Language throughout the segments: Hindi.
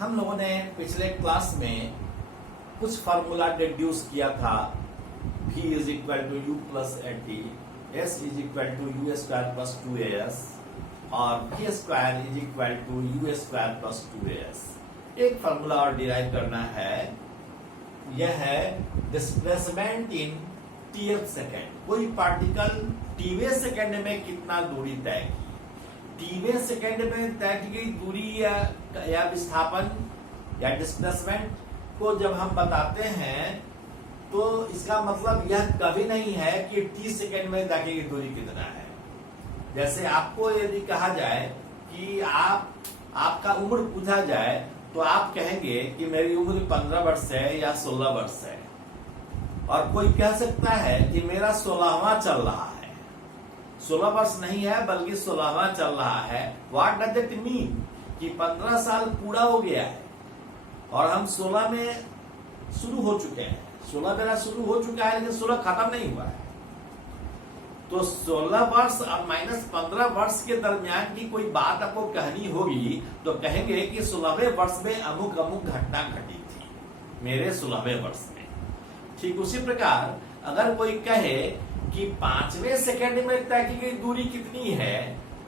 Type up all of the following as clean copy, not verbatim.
हम लोगों ने पिछले क्लास में कुछ फार्मूला डिड्यूस किया था। v is equal to u plus at, s is equal to u square plus 2as और v square is equal to u square plus 2as। एक फार्मूला और डिराइव करना है, यह है डिस्प्लेसमेंट इन tth सेकेंड। कोई पार्टिकल tवें सेकेंड में कितना दूरी तय की, tवें सेकेंड में तय की गई दूरी या विस्थापन या डिस्प्लेसमेंट को जब हम बताते हैं तो इसका मतलब यह कभी नहीं है कि t सेकेंड में तय की गई दूरी कितना है। जैसे आपको यदि कहा जाए कि आपका उम्र पूछा जाए तो आप कहेंगे कि मेरी उम्र 15 वर्ष है या 16 वर्ष है, और कोई कह सकता है कि मेरा 16वां चल रहा है। 16 वर्ष नहीं है बल्कि 16वां चल रहा है। व्हाट डज इट मीन कि 15 साल पूरा हो गया है और हम 16 में शुरू हो चुके हैं। 16 मेरा शुरू हो चुका है लेकिन 16 खत्म नहीं हुआ है। तो 16 वर्ष और माइनस 15 वर्ष के दरमियान की कोई बात आपको कहनी होगी तो कहेंगे कि 16वें वर्ष में अमुक अमुक घटना घटी थी मेरे 16वें वर्ष में। ठीक उसी प्रकार अगर कोई कहे कि 5वें सेकंड में तय की गई दूरी कितनी है,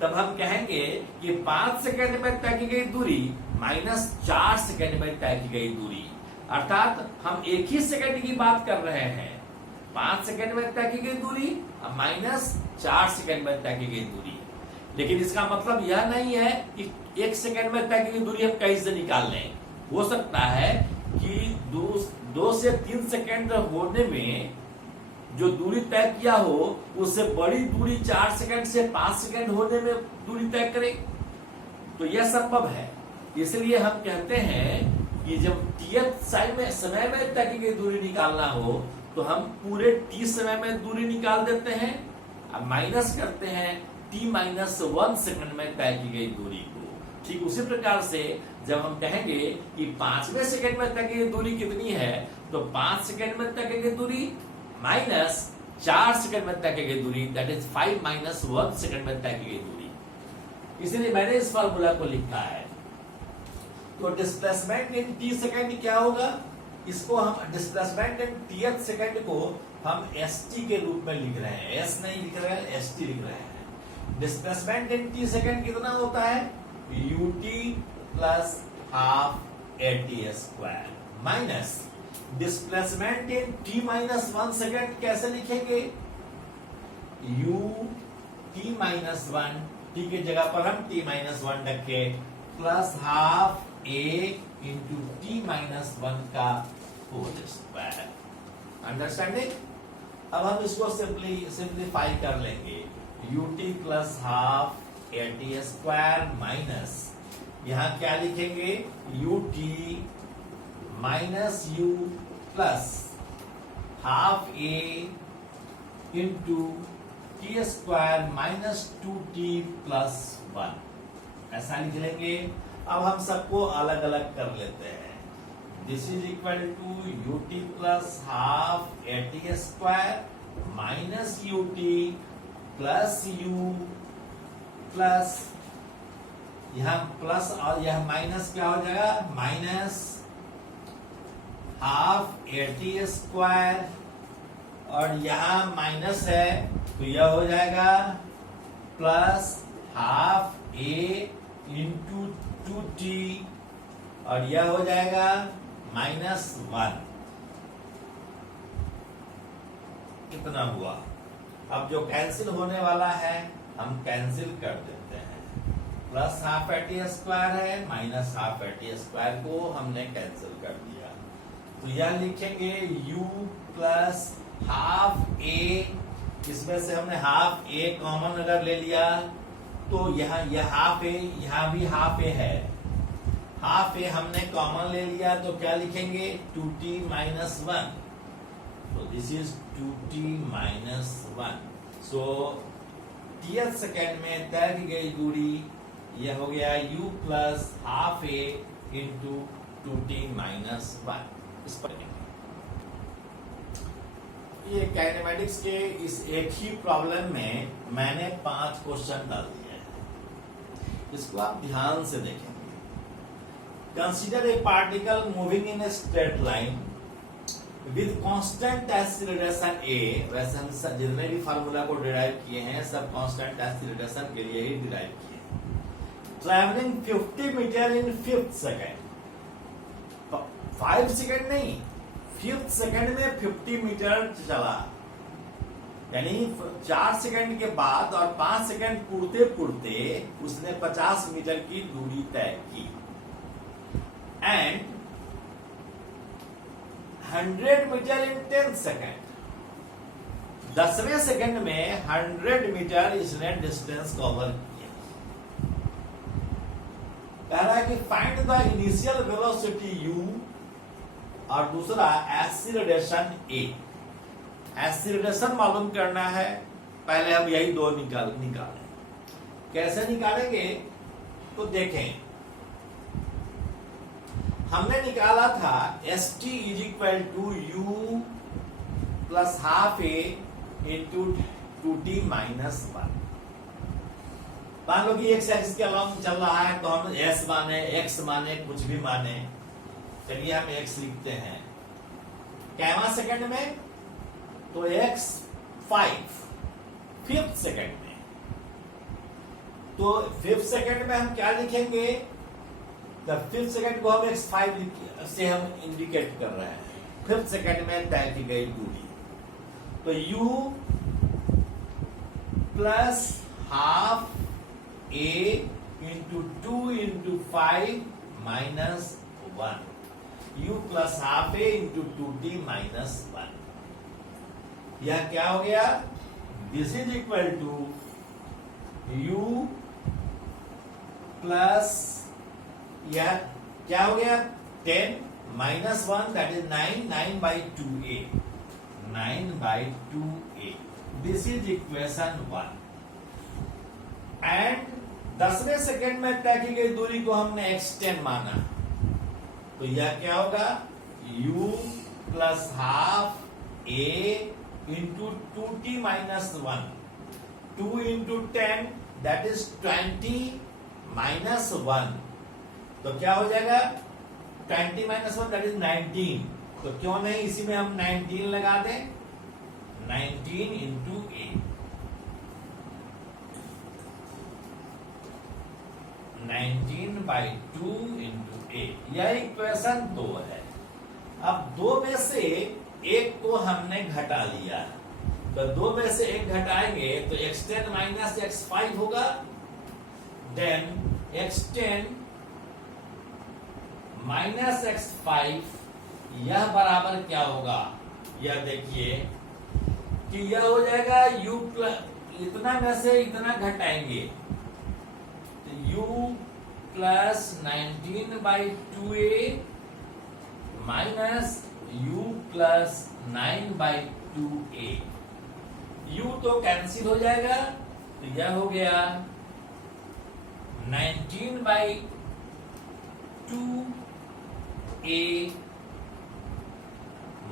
तब हम कहेंगे कि 5 सेकंड में तय की गई दूरी माइनस 4 सेकंड में तय की गई दूरी, अर्थात हम एक ही सेकंड की बात कर रहे हैं। 5 सेकंड में तय की गई दूरी और माइनस 4 सेकंड में तय की गई दूरी। लेकिन इसका मतलब यह नहीं है कि 1 सेकंड में तय की गई दूरी हम कहीं से निकाल लें। हो सकता है कि 2 से 3 सेकंड होने में जो दूरी तय किया हो उससे बड़ी दूरी 4 सेकंड से 5 सेकंड होने में दूरी तय करे, तो यह संभव है। इसलिए हम कहते हैं कि जब tth समय में तय की गई दूरी निकालना हो तो हम पूरे t समय में दूरी निकाल देते हैं और माइनस करते हैं t-1 सेकंड में तय की गई दूरी को। ठीक उसी प्रकार से जब हम कहेंगे कि 5वें सेकंड में तय की गई दूरी कितनी है, तो 5 सेकंड में तय की गई दूरी माइनस 4 सेकंड में तय की गई दूरी, दैट इज 5-1 सेकंड में तय की गई दूरी। इसलिए मैंने इस फार्मूला को लिखा है। तो डिस्प्लेसमेंट इन t सेकंड क्या होगा, इसको हम डिस्प्लेसमेंट इन tth सेकंड को हम st के रूप में लिख रहे हैं। s नहीं लिख रहे हैं, st लिख रहे हैं। डिस्प्लेसमेंट इन t सेकंड कितना होता है, ut plus half at square minus displacement in t-1 second कैसे लिखेंगे, u t-1, t की जगह पर हम t-1 रखे plus half a into t-1 का होल स्क्वायर। अंडरस्टैंडिंग। अब हम इसको सिंप्लीफाई कर लेंगे। ut plus half at square minus यहां क्या लिखेंगे, ut minus u plus half a into t square minus 2t plus 1, ऐसा लिख लेंगे। अब हम सबको अलग अलग कर लेते हैं। This is equal to ut plus half at square minus ut plus u plus यहां प्लस और यह माइनस क्या हो जाएगा, माइनस हाफ at स्क्वायर और यहां माइनस है तो यह हो जाएगा plus half a into 2t और यह हो जाएगा -1। कितना हुआ, अब जो कैंसिल होने वाला है हम कैंसिल कर देते हैं। प्लस हाफ at स्क्वायर है, माइनस हाफ at स्क्वायर को हमने कैंसिल कर दिया। तो यह लिखेंगे u प्लस हाफ a, इसमें से हमने हाफ a कॉमन अगर ले लिया तो यहाँ यह हाफ a, यहाँ भी हाफ a है, हाफ a हमने कॉमन ले लिया तो क्या लिखेंगे 2t-1। तो this is 2t-1। So tth second में तय की गई दूरी यह हो गया u plus half a into 2t-1। इस पर ये काइनेमेटिक्स के इस एक ही प्रॉब्लम में मैंने 5 क्वेश्चन डाल दिए हैं। इसको आप ध्यान से देखेंगे। Consider a particle moving in a straight line with constant acceleration a। वैसे हम जितने भी फार्मूला को डिराइव किए हैं सब कांस्टेंट एक्सीलरेशन के लिए ही डिराइव किए हैं। ट्रैवलिंग 50 मीटर इन 5th सेकेंड, 5 सेकेंड नहीं 5th सेकेंड में 50 मीटर चला, यानी 4 सेकेंड के बाद और 5 सेकेंड पूरते पूरते उसने 50 मीटर की दूरी तय की। एंड 100 मीटर इन 10 सेकेंड, 10वें सेकेंड में 100 मीटर इसने डिस्टेंस कवर किया। कह रहा है कि find the initial velocity u और दूसरा एक्सीलरेशन a। एक्सीलरेशन मालूम करना है, पहले हम यही दो निकालें। कैसे निकालेंगे तो देखें, हमने निकाला था st is equal to u plus half a into 2t minus 1। मान लो कि एक्स एक्सिस के अलॉन्ग चल रहा है तो हम s माने x माने कुछ भी माने, चलिए हम x लिखते हैं। कैमा सेकंड में तो x 5 5th सेकंड में, तो 5th सेकंड में हम क्या लिखेंगे, तो 5th सेकंड को हम x5 से हम इंडिकेट कर रहे हैं। 5th सेकंड में तय की गई दूरी, तो u plus half a into 2 into 5 minus 1, u plus half a into 2t minus 1। यह क्या हो गया, this is equal to u plus यह क्या हो गया 10 minus 1 that is 9, 9/2a, 9/2a। This is equation 1। And 10वें सेकेंड में तय की गई दूरी को हमने x10 माना, तो यह क्या होगा u plus half a into 2t minus 1, 2 into 10 that is 20 minus 1, तो क्या हो जाएगा 20 माइनस 1 दैट इज 19। तो क्यों नहीं इसी में हम 19 लगा दें, 19 इंटू a, 19/2 इंटू a। यह इक्वेशन 2 है। अब 2 में से एक को हमने घटा लिया, तो 2 में से एक घटाएंगे तो x10 माइनस x5 होगा, देन x10 माइनस x5 यह बराबर क्या होगा, यह देखिए कि यह हो जाएगा u प्लस इतना में से इतना घटाएंगे तो u plus 19/2a minus u plus 9/2a। u तो कैंसिल हो जाएगा, तो यह हो गया 19/2a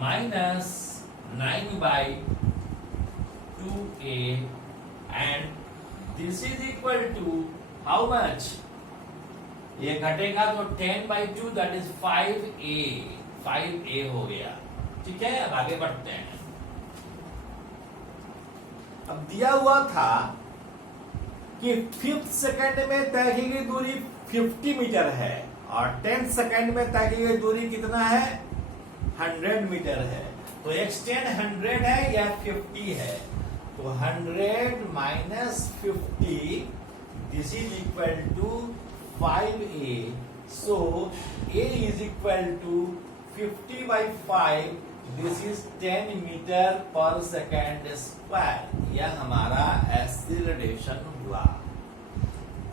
minus 9/2a and this is equal to how much, ये घटेगा तो 10/2 दैट इज 5a हो गया। ठीक है, अब आगे बढ़ते हैं। अब दिया हुआ था कि 5th सेकंड में तय की गई दूरी 50 मीटर है और 10th सेकंड में तय की गई दूरी कितना है 100 मीटर है। तो x10 100 है या 50 है, तो 100 minus 50 this is equal to 5a। So a is equal to 50/5, this is 10 metre per second square. यह हमारा एक्सीलरेशन हुआ।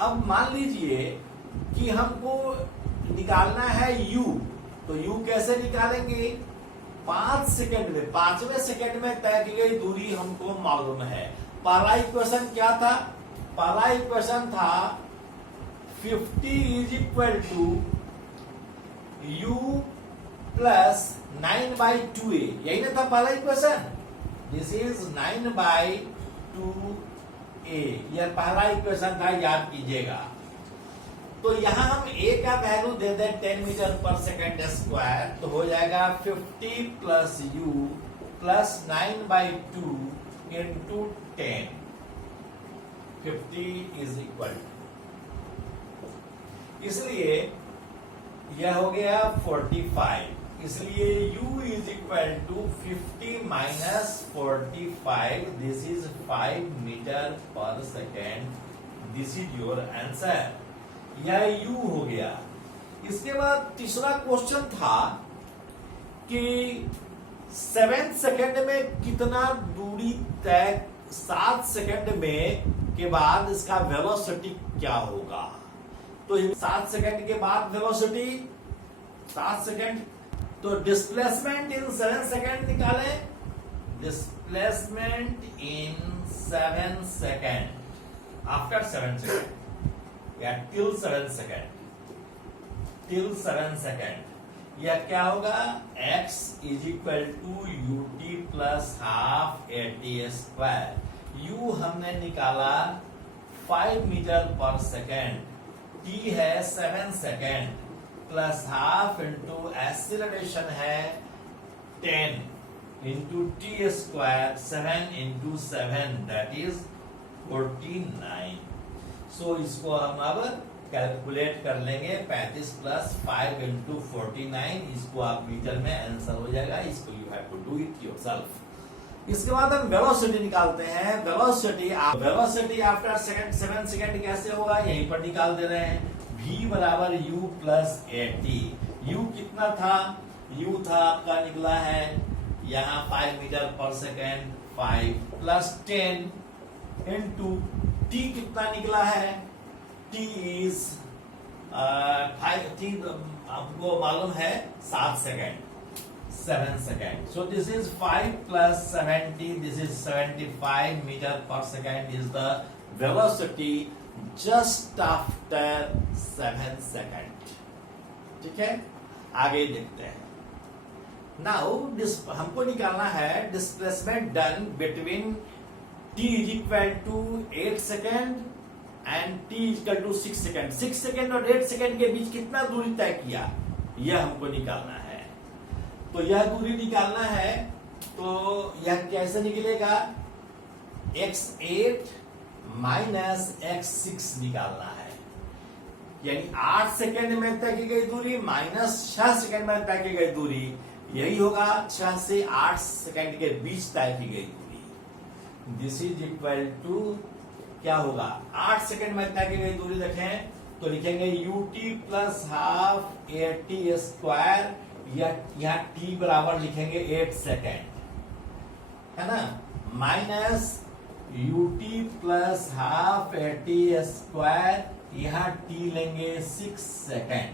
अब मान लीजिए कि हमको निकालना है u, तो u कैसे निकालेंगे, 5 सेकेंड में 5वें सेकेंड में तय की गई दूरी हमको मालूम है। पहला इक्वेशन क्या था, पहला इक्वेशन था 50 is equal to u plus 9/2a, यही ना था पहला इक्वेशन, दिस इज 9/2a। यह पहला इक्वेशन था, याद कीजिएगा। तो यहां हम a का वैल्यू दे दे 10 मीटर पर सेकेंड स्क्वायर, तो हो जाएगा 50 plus u plus 9/2 into 10। 50 is equal, इसलिए यह हो गया 45, इसलिए u is equal to 50 minus 45, this is 5 metre per second, this is your answer. यह u हो गया। इसके बाद तीसरा क्वेश्चन था कि 7 सेकेंड में कितना दूरी तय, 7 सेकेंड में के बाद इसका वेलोसिटी क्या होगा। तो 7 सेकेंड के बाद वेलोसिटी 7 सेकेंड, तो डिस्प्लेसमेंट इन 7 सेकेंड निकालें। Displacement in 7 second after 7 second या टिल 7 सेकेंड, टिल 7 सेकेंड, यह क्या होगा, x is equal to u t plus half a t square. u हमने निकाला 5 मीटर पर सेकेंड, t है 7 second, plus half into acceleration है 10 into T square, 7 into 7 that is 49। सो इसको हम अब कैलकुलेट कर लेंगे, 35 प्लस 5 इंटू 49, इसको आप मीटर में आंसर हो जाएगा। इसको you have to do it yourself. इसके बाद हम वेलोसिटी निकालते हैं। वेलोसिटी आफ्टर 7 सेकेंड कैसे होगा, यहीं पर निकाल दे रहे हैं। v बराबर u plus A T. u कितना था, u था आपका निकला है यहाँ 5 metre per second, 5 plus 10 into t कितना निकला है, t इज 5, t आपको मालूम है 7 second, 7 second. So this is 5 plus 70, this is 75 metre per second is the velocity just after 7 second. ठीक है, आगे देखते हैं। नाउ हमको निकालना है displacement done between t is equal to 8 second and t is equal to 6 second. 6 second और 8 सेकेंड के बीच कितना दूरी तय किया, यह हमको निकालना है। तो यह दूरी निकालना है, तो यह कैसे निकलेगा, x8 माइनस x6 निकालना है, यानी 8 सेकेंड में तय की गई दूरी माइनस 6 सेकेंड में तय की गई दूरी, यही होगा 6 से 8 सेकेंड के बीच तय की गई दूरी। दिस इज इक्वल टू क्या होगा, 8 सेकेंड में तय की गई दूरी देखें तो लिखेंगे you t plus half a t square, या यहाँ t बराबर लिखेंगे 8 सेकेंड, है ना, minus you t plus half a t square, यहाँ t लेंगे 6 सेकेंड।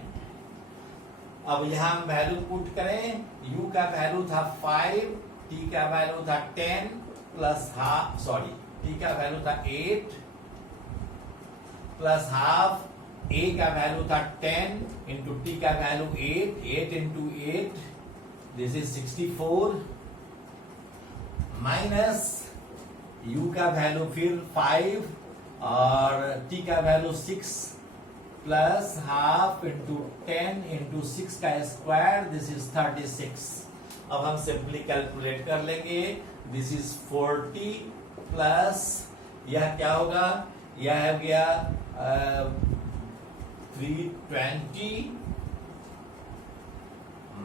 अब यहाँ वैल्यू पुट करें, u का वैल्यू था 5, t का वैल्यू था 10 प्लस हाफ, सॉरी t का वैल्यू था 8 प्लस हाफ, a का वैल्यू था 10 इंटू t का value 8 into 8 this is 64 minus u का वैल्यू फिर 5 और t का value 6 plus half into 10 into 6 का स्क्वायर, दिस इज 36। अब हम सिंपली कैलकुलेट कर लेंगे, दिस इज 40 प्लस यह क्या होगा, यह हो गया 320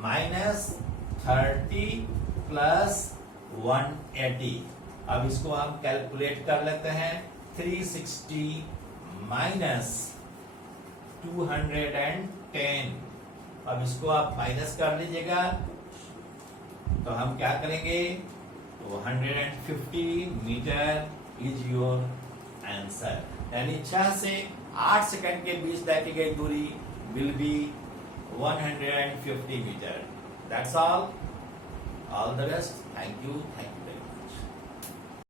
माइनस 30 प्लस 180। अब इसको हम कैलकुलेट कर लेते हैं, 360 माइनस 210। अब इसको आप माइनस कर लीजिएगा, तो हम क्या करेंगे, तो 150 मीटर इज योर आंसर। यानी 6 से 8 सेकंड के बीच तय की गई दूरी will be 150 meter. That's all the best, thank you.